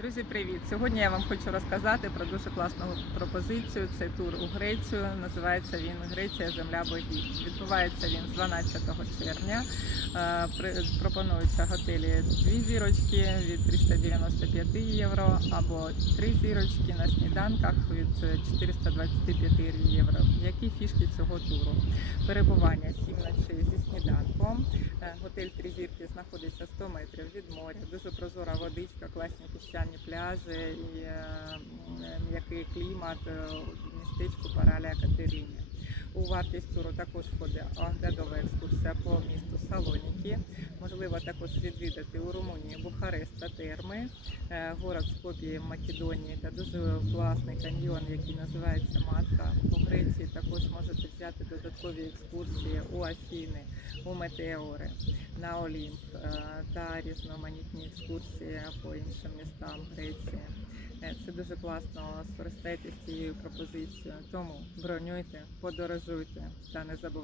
Друзі, привіт! Сьогодні я вам хочу розказати про дуже класну пропозицію. Це тур у Грецію. Називається він Греція Земля богів. Відбувається він з 12 червня. Е, Пропонуються готелі дві зірочки від 395 євро або три зірочки на сніданках від 425 євро. Які фішки цього туру? Перебування 7 ночей зі сніданком. Е, Готель Три зірки знаходиться 100 метрів від моря. Дуже прозора водичка, класні піщані пляжі і е, м'який клімат е, у містечку Параля Катерині. У вартість туру також входить оглядова екскурсія по місту Салоніки. Можливо також відвідати у Румунії Бухарест та Терми, е, город Скопії в Македонії та дуже класний каньйон, який називається Матха. У Греції також можете взяти додаткові екскурсії у Афіни, у Метеори, на Олімп е, та різноманітні екскурсії по іншим містам Греції. Е, Це дуже класно. Скористайтесь цією пропозицією. Тому бронюйте, подорожуйте та не забувайте.